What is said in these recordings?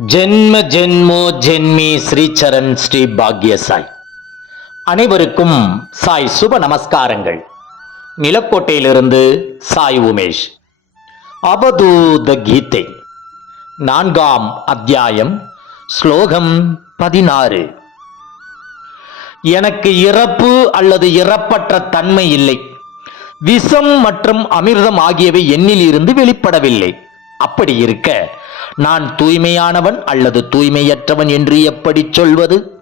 ஜென்ம ஜென்மோ ஜென்மி ஸ்ரீச்சரண் ஸ்ரீ பாக்ய சாய். அனைவருக்கும் சாய் சுப நமஸ்காரங்கள். நிலக்கோட்டையிலிருந்து சாய் உமேஷ். அவதூத கீதை. நான்காம் அத்தியாயம் ஸ்லோகம் பதினாறு. எனக்கு இறப்பு அல்லது இறப்பற்ற தன்மை இல்லை. விஷம் மற்றும் அமிர்தம் ஆகியவை என்னில் இருந்து வெளிப்படவில்லை. அப்படி இருக்க நான் தூய்மையானவன் அல்லது தூய்மையற்றவன் என்று எப்படி சொல்வது?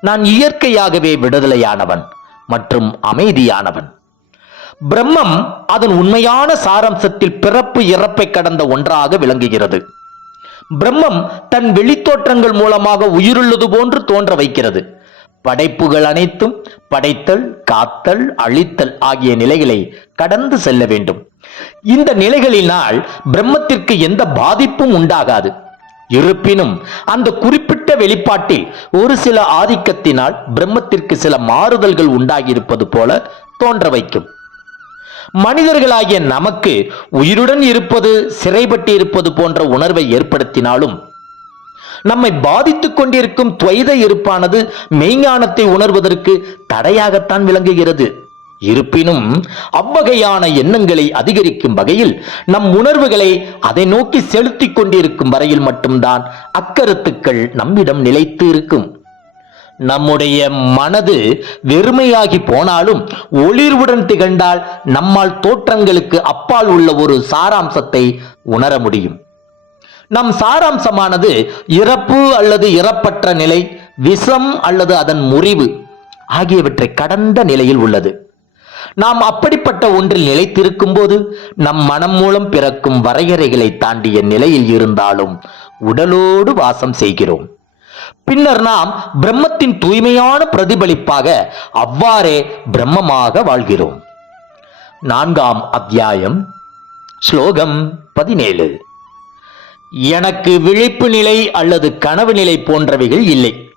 நான் இயற்கையாகவே விடுதலையானவன் மற்றும் அமைதியானவன். பிரம்மம் அதன் உண்மையான சாரம்சத்தில் பிறப்பு இறப்பை கடந்த ஒன்றாக விளங்குகிறது. பிரம்மம் தன் வெளித்தோற்றங்கள் மூலமாக உயிருள்ளது போன்று தோன்ற வைக்கிறது. படைப்புகள் அனைத்தும் படைத்தல் காத்தல் அழித்தல் ஆகிய நிலைகளை கடந்து செல்ல வேண்டும். இந்த நிலைகளினால் பிரம்மத்திற்கு எந்த பாதிப்பும் உண்டாகாது. இருப்பினும் அந்த குறிப்பிட்ட வெளிப்பாட்டில் ஒரு சில ஆதிக்கத்தினால் பிரம்மத்திற்கு சில மாறுதல்கள் உண்டாகியிருப்பது போல தோன்ற வைக்கும். மனிதர்களாகிய நமக்கு உயிருடன் இருப்பது சிறைப்பட்டு இருப்பது போன்ற உணர்வை ஏற்படுத்தினாலும் நம்மை பாதித்துக் கொண்டிருக்கும் துவைத இருப்பானது மெய்ஞானத்தை உணர்வதற்கு தடையாகத்தான் விளங்குகிறது. இருப்பினும் அவ்வகையான எண்ணங்களை அதிகரிக்கும் வகையில் நம் உணர்வுகளை அதை நோக்கி செலுத்திக் கொண்டிருக்கும் வரையில் மட்டும்தான் அக்கருத்துக்கள் நம்மிடம் நிலைத்து இருக்கும். நம்முடைய மனது வெறுமையாகி போனாலும் ஒளிர்வுடன் திகழ்ந்தால் நம்மால் தோற்றங்களுக்கு அப்பால் உள்ள ஒரு சாராம்சத்தை உணர முடியும். நம் சாராம்சமானது இறப்பு அல்லது இறப்பற்ற நிலை விஷம் அல்லது அதன் முறிவு ஆகியவற்றை கடந்த நிலையில் உள்ளது. நாம் அப்படிப்பட்ட ஒன்றில் நிலைத்திருக்கும் போது நம் மனம் மூலம் பிறக்கும் வரையறைகளை தாண்டிய நிலையில் இருந்தாலும் உடலோடு வாசம் செய்கிறோம். பின்னர் நாம் பிரம்மத்தின் தூய்மையான பிரதிபலிப்பாக அவ்வாறே பிரம்மமாக வாழ்கிறோம். நான்காம் அத்தியாயம் ஸ்லோகம் பதினேழு. எனக்கு விழிப்பு நிலை அல்லது கனவு நிலை போன்றவைகள் இல்லை.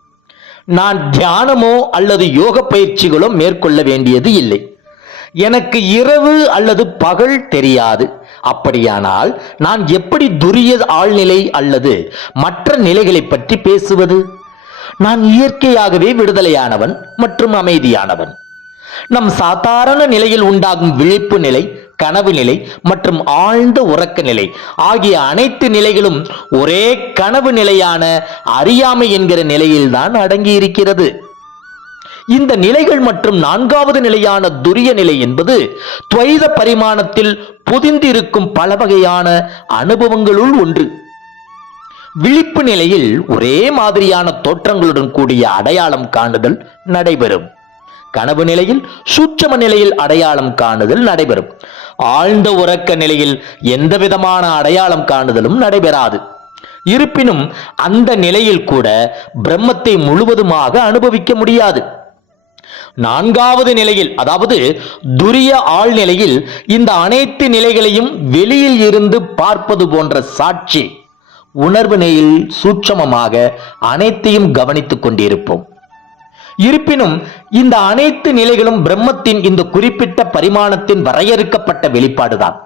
நான் தியானமோ அல்லது யோக பயிற்சிகளோ மேற்கொள்ள வேண்டியது இல்லை. எனக்கு இரவு அல்லது பகல் தெரியாது. அப்படியானால் நான் எப்படி துரிய ஆழ்நிலை அல்லது மற்ற நிலைகளை பற்றி பேசுவது? நான் இயற்கையாகவே விடுதலையானவன் மற்றும் அமைதியானவன். நம் சாதாரண நிலையில் உண்டாகும் விழிப்பு நிலை கனவு நிலை மற்றும் ஆழ்ந்த உறக்க நிலை ஆகிய அனைத்து நிலைகளும் ஒரே கனவு நிலையான அறியாமை என்கிற நிலையில்தான் அடங்கி இருக்கிறது இந்த நிலைகள் மற்றும் நான்காவது நிலையான துரிய நிலை என்பது துவைத பரிமாணத்தில் புதிந்திருக்கும் பல வகையான அனுபவங்களுள் ஒன்று. விழிப்பு நிலையில் ஒரே மாதிரியான தோற்றங்களுடன் கூடிய அடையாளம் காணுதல் நடைபெறும். கனவு நிலையில் சூட்சம நிலையில் அடையாளம் காணுதல் நடைபெறும். ஆழ்ந்த உறக்க நிலையில் எந்த விதமான அடையாளம் காணுதலும் நடைபெறாது. இருப்பினும் அந்த நிலையில் கூட பிரம்மத்தை முழுவதுமாக அனுபவிக்க முடியாது. நான்காவது நிலையில் அதாவது துரிய ஆழ்நிலையில் இந்த அனைத்து நிலைகளையும் வெளியில் இருந்து பார்ப்பது போன்ற சாட்சி உணர்வு நிலையில் சூட்சமமாக அனைத்தையும் கவனித்துக் கொண்டிருப்போம். இருப்பினும் இந்த அனைத்து நிலைகளும் பிரம்மத்தின் இந்த குறிப்பிட்ட பரிமாணத்தின் வரையறுக்கப்பட்ட வெளிப்பாடுதான்.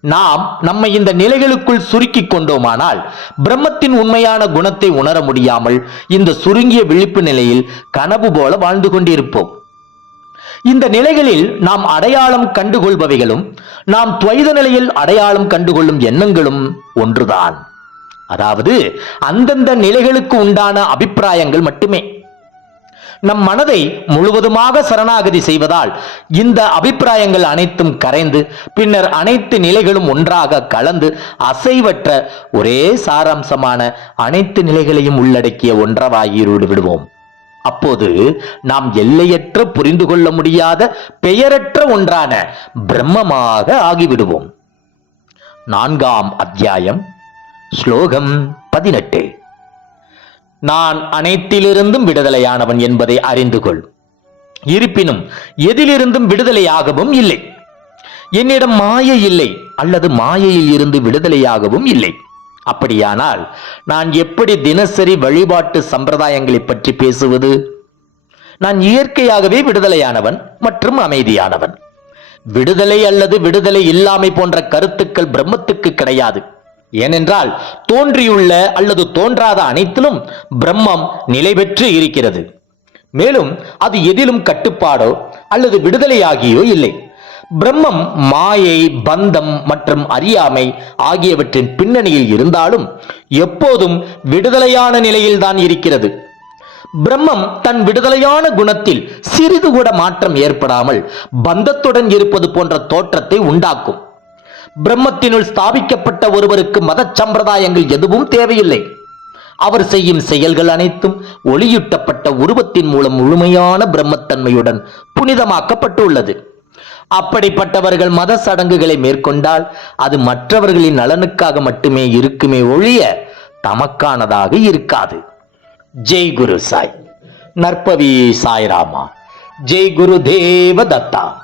நாம் நம்மை இந்த நிலைகளுக்குள் சுருக்கிக் கொண்டோமானால் பிரம்மத்தின் உண்மையான குணத்தை உணர முடியாமல் இந்த சுருங்கிய விழிப்பு நிலையில் கனவு போல வாழ்ந்து கொண்டிருப்போம். இந்த நிலைகளில் நாம் அடையாளம் கண்டுகொள்பவைகளும் நாம் துவைத நிலையில் அடையாளம் கண்டுகொள்ளும் எண்ணங்களும் ஒன்றுதான். அதாவது அந்தந்த நிலைகளுக்கு உண்டான அபிப்பிராயங்கள் மட்டுமே. நம் மனதை முழுவதுமாக சரணாகதி செய்வதால் இந்த அபிப்பிராயங்கள் அனைத்தும் கரைந்து பின்னர் அனைத்து நிலைகளும் ஒன்றாக கலந்து அசைவற்ற ஒரே சாராம்சமான அனைத்து நிலைகளையும் உள்ளடக்கிய ஒன்றவாகியோடு விடுவோம் அப்போது நாம் எல்லையற்ற புரிந்து கொள்ள முடியாத பெயரற்ற ஒன்றான பிரம்மமாக ஆகிவிடுவோம். நான்காம் அத்தியாயம் ஸ்லோகம் பதினெட்டு. நான் அனைத்திலிருந்தும் விடுதலையானவன் என்பதை அறிந்து கொள். இருப்பினும் எதிலிருந்தும் விடுதலையாகவும் இல்லை. என்னிடம் மாயை இல்லை அல்லது மாயையில் இருந்து விடுதலையாகவும் இல்லை. அப்படியானால் நான் எப்படி தினசரி வழிபாட்டு சம்பிரதாயங்களை பற்றி பேசுவது? நான் இயற்கையாகவே விடுதலையானவன் மற்றும் அமைதியானவன். விடுதலை அல்லது விடுதலை இல்லாமை போன்ற கருத்துக்கள் பிரம்மத்துக்கு கிடையாது. ஏனென்றால் தோன்றியுள்ள அல்லது தோன்றாத அனைத்திலும் பிரம்மம் நிலை பெற்று இருக்கிறது. மேலும் அது எதிலும் கட்டுப்பாடோ அல்லது விடுதலையாகியோ இல்லை. பிரம்மம் மாயை பந்தம் மற்றும் அறியாமை ஆகியவற்றின் பின்னணியில் இருந்தாலும் எப்போதும் விடுதலையான நிலையில்தான் இருக்கிறது. பிரம்மம் தன் விடுதலையான குணத்தில் சிறிது கூட மாற்றம் ஏற்படாமல் பந்தத்துடன் இருப்பது போன்ற தோற்றத்தை உண்டாக்கும். பிரம்மத்தினுள் ஸ்தாபிக்கப்பட்ட ஒருவருக்கு மத சம்பிரதாயங்கள் எதுவும் தேவையில்லை. அவர் செய்யும் செயல்கள் அனைத்தும் ஒளியூட்டப்பட்ட உருவத்தின் மூலம் முழுமையான பிரம்மத்தன்மையுடன் புனிதமாக்கப்பட்டுள்ளது. அப்படிப்பட்டவர்கள் மத சடங்குகளை மேற்கொண்டால் அது மற்றவர்களின் நலனுக்காக மட்டுமே இருக்குமே ஒழிய தமக்கானதாக இருக்காது. ஜெய் குரு சாய். நற்பவி சாய்ராமா. ஜெய் குரு தேவ தத்தா